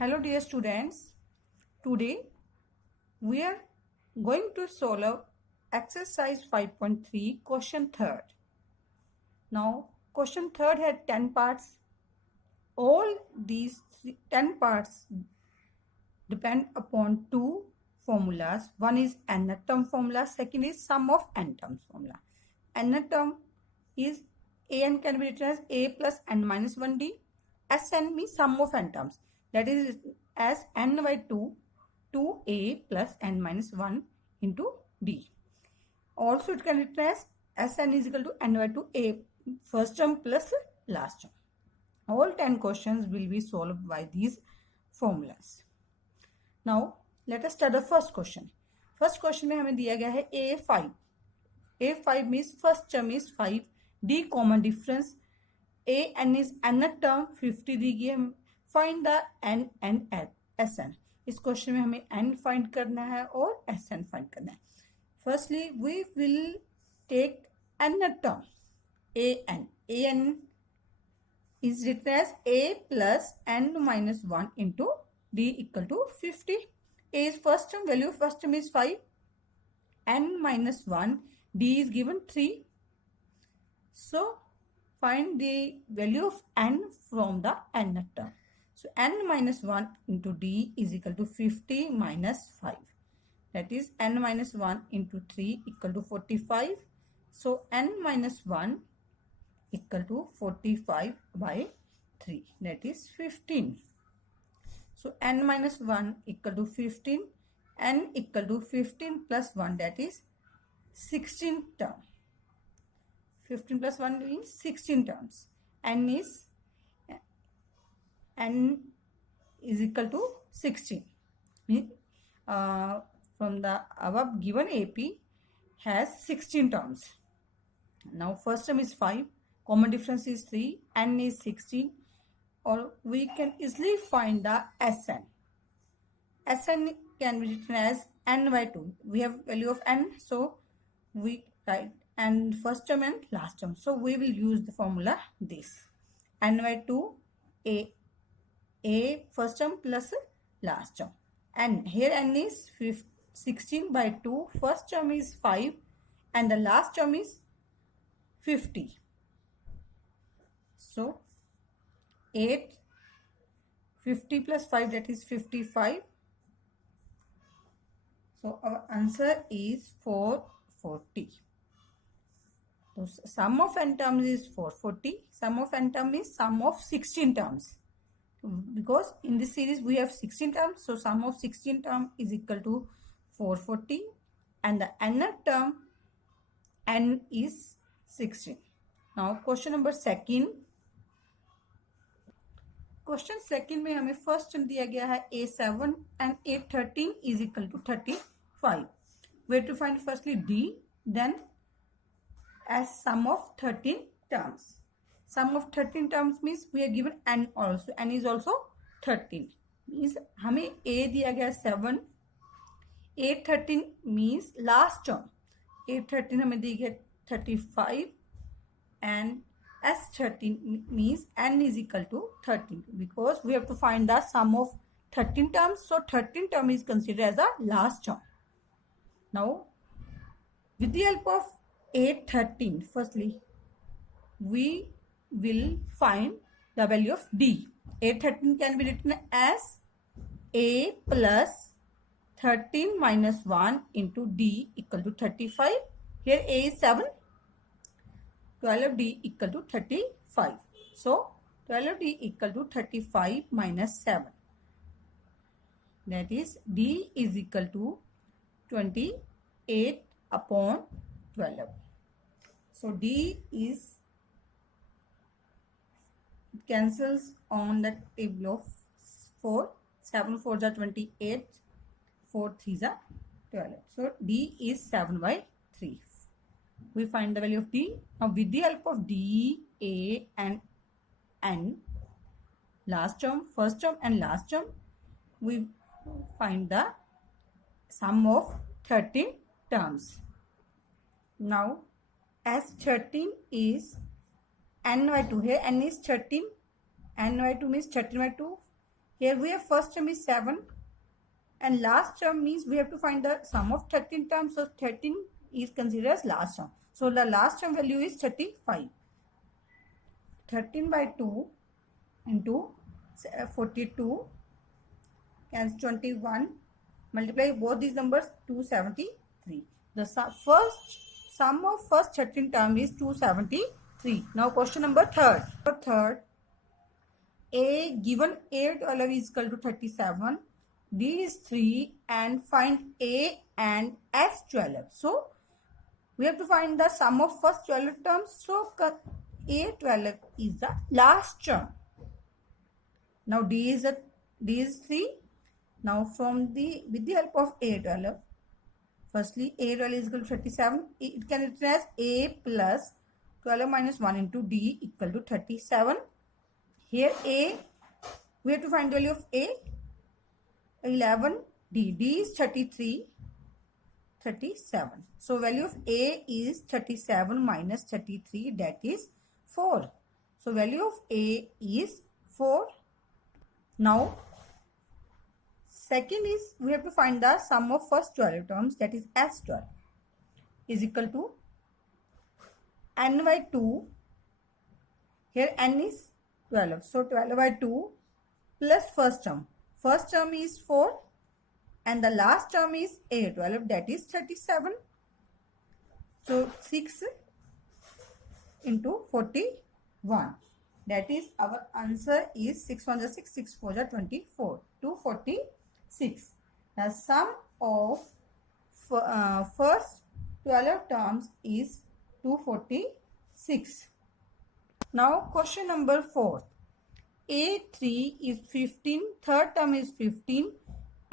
Hello dear students, today we are going to solve exercise 5.3 question 3rd. Now question 3rd had 10 parts. All these 10 parts depend upon two formulas. One is nth term formula, second is sum of n terms formula. Nth term is an can be written as a plus n minus 1d. Sn means sum of n terms, that is as n by 2 2a plus n minus 1 into d. Also it can be written as Sn is equal to n by 2 a first term plus last term. All 10 questions will be solved by these formulas. Now let us start the first question. First question में हमें दिया गया है a5. a5 means first term is 5, d common difference, an is nth term 50 दी गई है. Find the n and sn. इस question में हमें n फाइंड करना है और sn फाइंड करना है. Firstly we will take nth term an is written as a plus n minus 1 into d equal to 50. A is first term, value of first term is 5, n minus 1, d is given 3. So find the value of n from the nth term. So n minus 1 into d is equal to 50 minus 5. That is n minus 1 into 3 equal to 45. So n minus 1 equal to 45 by 3, that is 15. So n minus 1 equal to 15, n equal to 15 plus 1, that is 16 term. 15 plus 1 means 16 terms. N is equal to 16. From the above given AP has 16 terms. Now first term is 5, common difference is 3, n is 16, or we can easily find the Sn. Sn can be written as n by 2. We have value of n, so we write and first term and last term. So we will use the formula this n by 2 a first term plus last term. And here n is 16 by 2. First term is 5 and the last term is 50. So 8 50 plus 5, that is 55. So our answer is 440. So sum of n terms is 440. Sum of n term is sum of 16 terms. Because in this series we have 16 terms, so sum of 16 term is equal to 440, and the nth term n is 16. Now question number second. Question second में हमें first दिया गया है a7 and a13 is equal to 35. Where to find firstly d, then as sum of 13 terms. Sum of 13 terms means we are given n also. N is also 13. Means हमें a दिया गया 7. a13 means last term. a13 हमें दी गई 35 and S13 means n is equal to 13, because we have to find the sum of 13 terms. So 13 term is considered as the last term. Now with the help of A13, firstly we will find the value of d. A13 can be written as a plus 13 minus 1 into d equal to 35. Here a is 7. 12 of d equal to 35. So 12 of d equal to 35 minus 7. That is d is equal to 28 upon 12. So d is cancels on the table of 4. 7 4s are 28. 4 3s are 12. So d is 7 by 3. We find the value of d. Now with the help of d, a and n, last term, first term and last term, we find the sum of 13 terms. Now as 13 is n by 2, here n is 13, n by 2 means 13 by 2. Here we have first term is 7 and last term means we have to find the sum of 13 terms. So 13 is considered as last term. So the last term value is 35. 13 by 2 into 42 and 21. Multiply both these numbers, 273. The sum of first 13 term is 273. Now question number third. A given A12 is equal to 37. D is 3 and find A and S12. So we have to find the sum of first 12 terms. So A12 is the last term. Now D is 3. Now with the help of A12, firstly A12 is equal to 37. It can be written as A plus 12 minus 1 into D equal to 37. Here A, we have to find the value of A, 11, D is 33, 37. So value of A is 37 minus 33, that is 4. So value of A is 4. Now second is we have to find the sum of first 12 terms, that is S12 is equal to n by 2. Here n is 12. So 12 by 2 plus first term. First term is 4 and the last term is A12, that is 37. So 6 into 41. That is our answer is 6 1 is 6, 6 4 is 24, 246. The sum of first 12 terms is 246. Now question number 4. A3 is 15, third term is 15,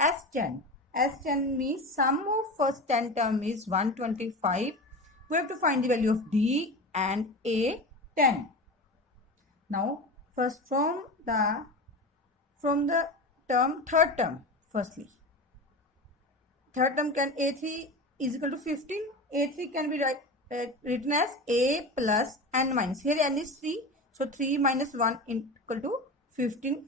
S10. S10 means sum of first 10 term is 125. We have to find the value of D and A10. Now first from the term third term, firstly. Third term can A3 is equal to 15. A3 can be written as A plus n minus. Here n is 3. So 3 minus 1 equal to 15.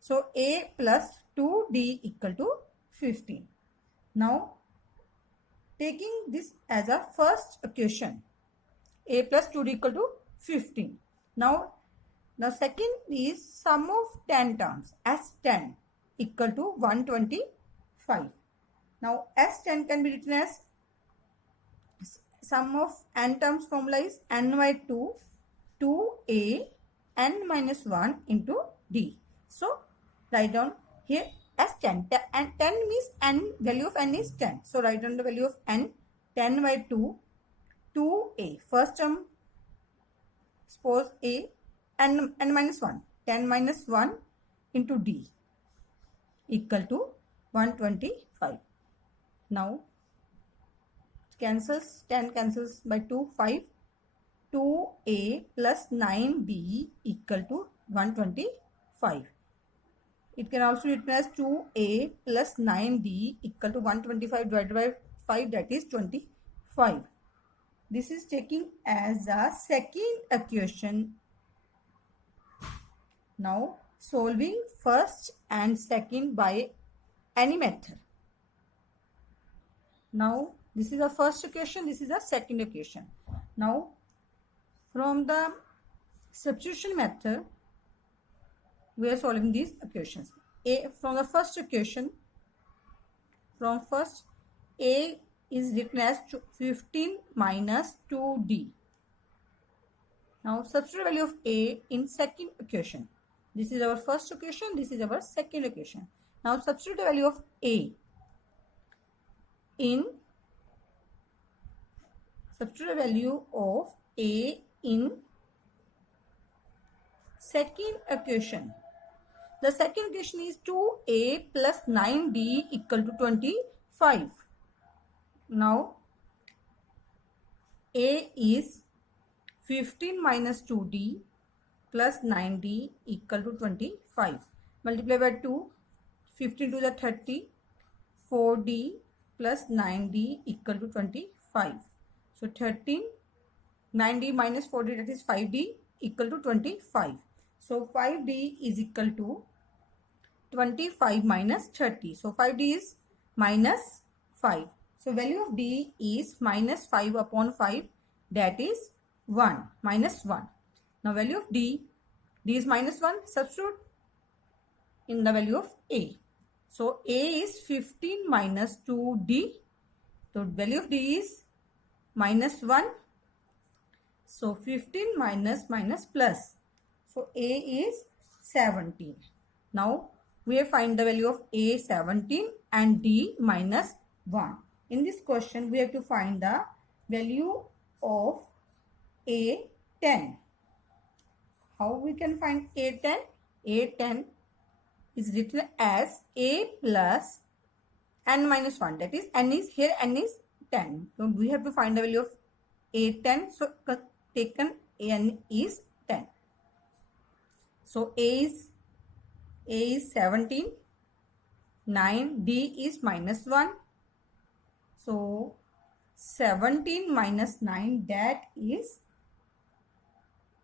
So A plus 2D equal to 15. Now taking this as a first equation, A plus 2D equal to 15. Now the second is sum of 10 terms, S10 equal to 125. Now S10 can be written as sum of n terms formula is n by 2, 2A, n minus 1 into D. So write down here S10 and 10 means n, value of n is 10. So write down the value of n, 10 by 2, 2A. First term, suppose A, n minus 1, 10 minus 1 into D equal to 125. Now cancels, 10 cancels by 2, 5. 2A plus 9B equal to 125. It can also be written as 2A plus 9D equal to 125 divided by 5, that is 25. This is taking as a second equation. Now solving first and second by any method. Now this is a first equation, this is a second equation. Now from the substitution method, we are solving these equations. From the first equation, from first, A is written as 15 minus 2D. Now substitute value of A in second equation. This is our first equation, this is our second equation. Now substitute the value of A in second equation. The second equation is 2A plus 9D equal to 25. Now A is 15 minus 2D plus 9D equal to 25. Multiply by 2, 15 to the 30, 4D plus 9D equal to 25. So 13, 9D minus 4D, that is 5D equal to 25. So 5D is equal to 25 minus 30. So 5D is minus 5. So value of D is minus 5 upon 5, that is 1, minus 1. Now value of D is minus 1, substitute in the value of A. So A is 15 minus 2D. So value of D is minus 1. So 15 minus plus. So A is 17. Now we have find the value of A 17 and D minus 1. In this question we have to find the value of A 10. How we can find A 10? A 10 is written as A plus n minus 1. That is n is here, n is 10. So we have to find the value of A 10. So taken n is 10. So A is 17. 9. D is minus 1. So 17 minus 9, that is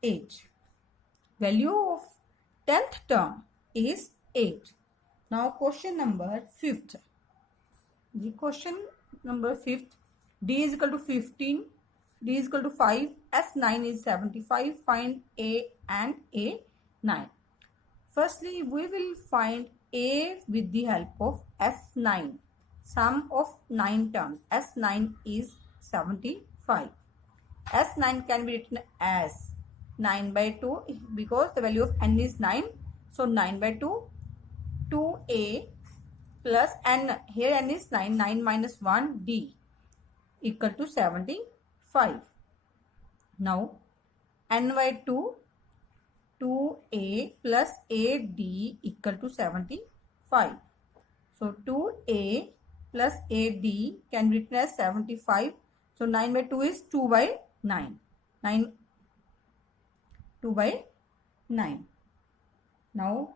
8. Value of 10th term is 8. Now question number 5th. The question number 5th. D is equal to 15. D is equal to 5. S9 is 75. Find A and A9. Firstly, we will find A with the help of S9. Sum of 9 terms. S9 is 75. S9 can be written as 9 by 2 because the value of n is 9. So 9 by 2, 2A plus n. Here n is 9. 9 minus 1, D equal to 75. Now n by 2, 2A plus AD equal to 75. So 2A plus AD can be written as 75. So 9 by 2 is 2 by 9. 2 by 9. Now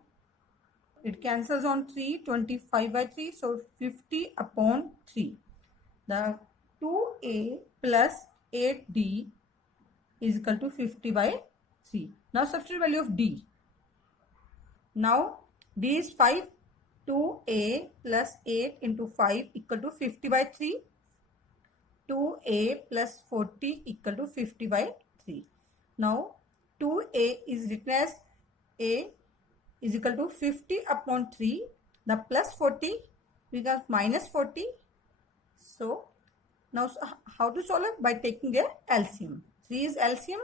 it cancels on 3. 25 by 3. So 50 upon 3. The 2A plus 8D is equal to 50 by 3. Now substitute value of D. Now D is 5. 2A plus 8 into 5 equal to 50 by 3. 2A plus 40 equal to 50 by 3. Now 2A is written as A is equal to 50 upon 3. The plus 40 becomes minus 40. So now how to solve it? By taking their LCM. 3 is LCM.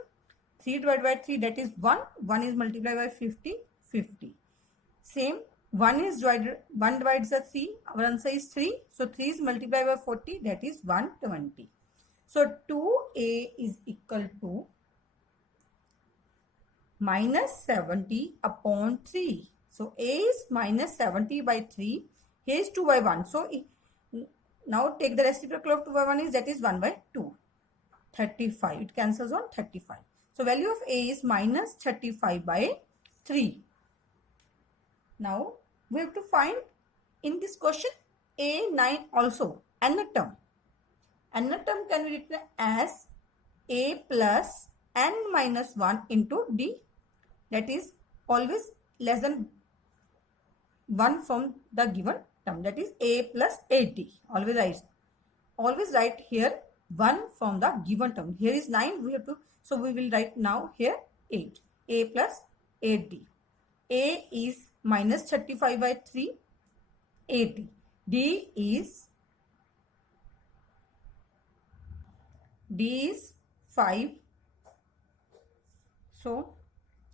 3 divided by 3, that is 1. 1 is multiplied by 50. 50. Same. 1 divides the 3. Our answer is 3. So 3 is multiplied by 40. That is 120. So 2A is equal to minus 70 upon 3. So A is minus 70 by 3. Here is 2 by 1. So now take the reciprocal of 2 by 1 is, that is 1 by 2. 35. It cancels on 35. So value of A is minus 35 by 3. Now we have to find in this question A9 also. Nth term. Nth term can be written as A plus n minus 1 into D. That is always less than 1 from the given term. That is A plus 8D. Always write here 1 from the given term. Here is 9. We have to. So we will write now here 8. A plus 8D. A is minus 35 by 3. 8D. D is 5. So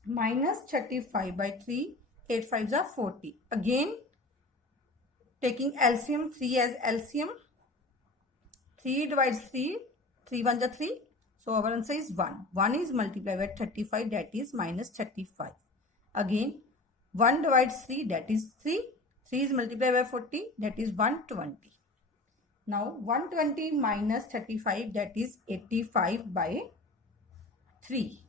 minus 35 by 3. 8 5s are 40. Again taking LCM, 3 as LCM. 3 divides 3. 3 1s are 3. So our answer is 1. 1 is multiplied by 35, that is minus 35. Again 1 divides 3, that is 3. 3 is multiplied by 40, that is 120. Now 120 minus 35, that is 85 by 3.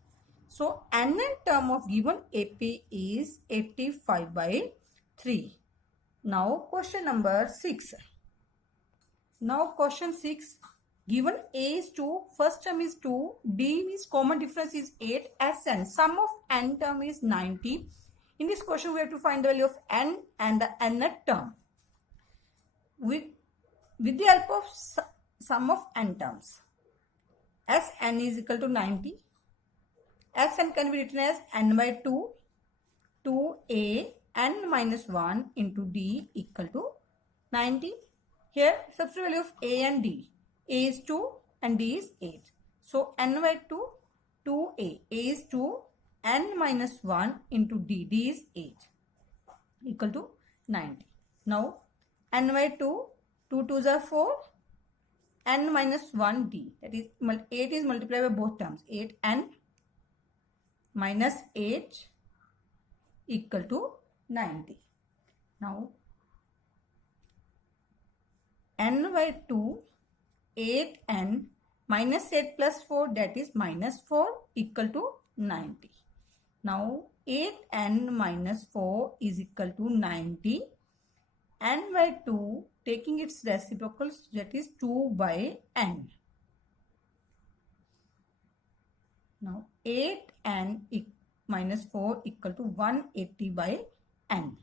So nth term of given AP is 85 by 3. Now question number 6. Now question 6. Given A is 2, first term is 2, D is common difference is 8, Sn, sum of n term is 90, In this question, we have to find the value of n and the nth term. With the help of sum of n terms, Sn is equal to 90. Sn can be written as n by 2, 2a n minus 1 into d equal to 90. Here, substitute value of a and d. A is 2 and d is 8. So, n by 2, 2a. A is 2, n minus 1 into d. D is 8 equal to 90. Now, n by 2, 2 2s are 4, n minus 1 d. That is 8 is multiplied by both terms. 8n minus 8 equal to 90. Now, n by 2, 8n minus 8 plus 4, that is minus 4 equal to 90. Now, 8n minus 4 is equal to 90. N by 2 taking its reciprocals, that is 2 by n. Now, 8n minus 4 equal to 180 by n.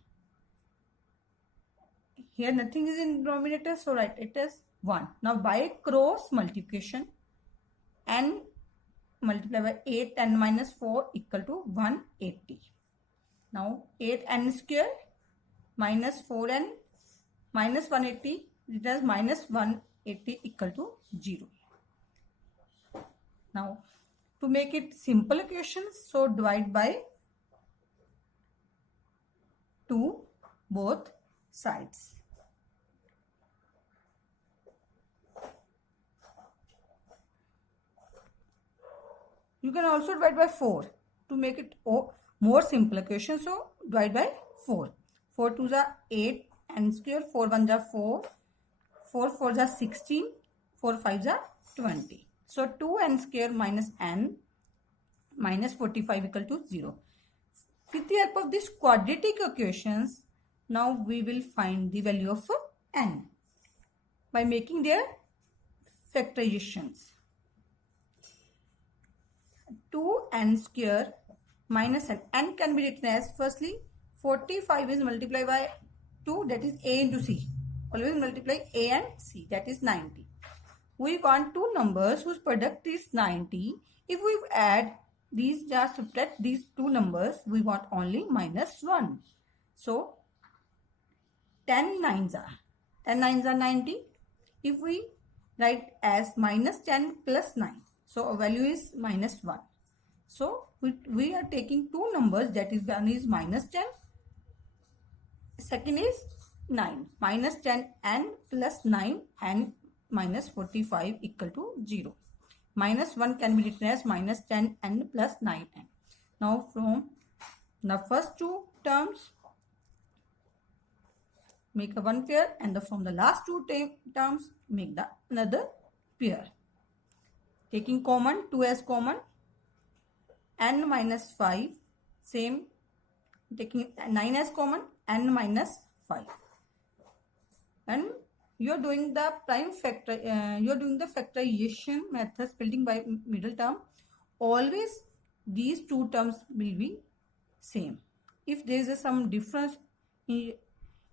Here nothing is in denominator, so write it as 1. Now, by cross multiplication, n multiplied by 8n minus 4 equal to 180. Now, 8n square minus 4n minus 180, it is minus 180 equal to 0. Now, to make it simple equations, so divide by 2 both sides. You can also divide by 4 to make it more simple equation. So, divide by 4. 4 2s are 8 n square, 4 1s are 4, 4 4s are 16, 4 5s are 20. So, 2n square minus n minus 45 equal to 0. With the help of these quadratic equations, now we will find the value of n by making their factorizations. 2n square minus n. N can be written as, firstly, 45 is multiplied by 2, that is a into c. Always multiply a and c, that is 90. We want two numbers whose product is 90. If we add these, just subtract these two numbers, we want only minus 1. So, 10 9s are 90. If we write as minus 10 plus 9, so our value is minus 1. So, we are taking two numbers, that is, one is minus 10, second is 9. Minus 10 n plus 9 n minus 45 equal to 0. Minus 1 can be written as minus 10 n plus 9 n. Now, from the first two terms, make a one pair, and from the last two terms, make the another pair. Taking common, 2 as common, n minus 5, same, taking 9 as common, n minus 5. And you are doing the prime factor, you are doing the factorization method, splitting by middle term. Always these two terms will be same. If there is some difference in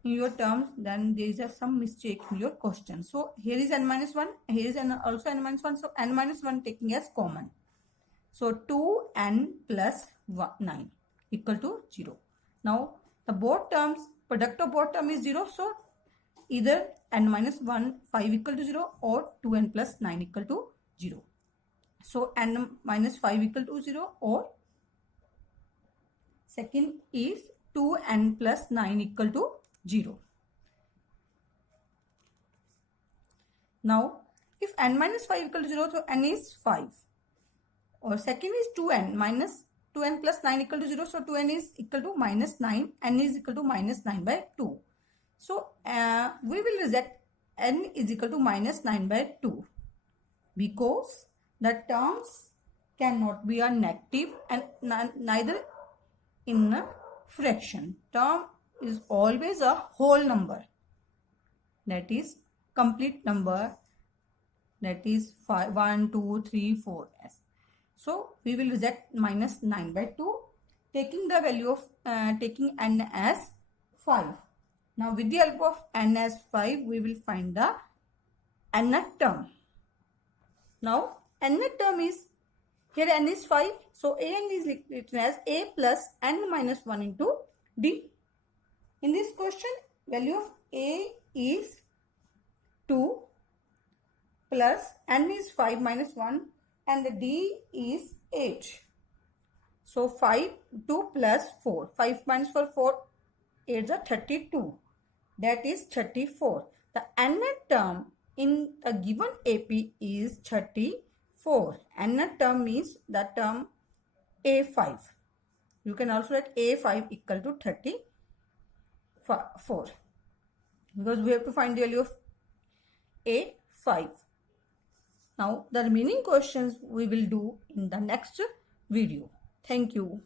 your terms, then there is some mistake in your question. So here is n minus 1, here is also n minus 1. So n minus 1 taking as common. So 2n plus 9 equal to 0. Now the both terms, product of both term is 0. So either n minus 1 5 equal to 0 or 2n plus 9 equal to 0. So n minus 5 equal to 0, or second is 2n plus 9 equal to 0. Now if n minus 5 equal to 0, so n is 5. Or second is 2n minus 2n plus 9 equal to 0. So 2n is equal to minus 9. N is equal to minus 9 by 2. So we will reject n is equal to minus 9 by 2. Because the terms cannot be a negative and neither in a fraction. Term is always a whole number. That is complete number. That is 1, 2, 3, 4. So we will reject minus 9 by 2. taking the value of taking n as 5. Now with the help of n as 5, we will find the nth term. Now nth term is, here n is 5, so an is written as a plus n minus 1 into d. In this question, value of a is 2 plus n is 5 minus 1 and the d is 8. So 5, 2 plus 4. 5 minus 4, 8 is 32. That is 34. The nth term in a given AP is 34. Nth term means the term A5. You can also write A5 equal to 34. Because we have to find the value of A5. Now the remaining questions we will do in the next video. Thank you.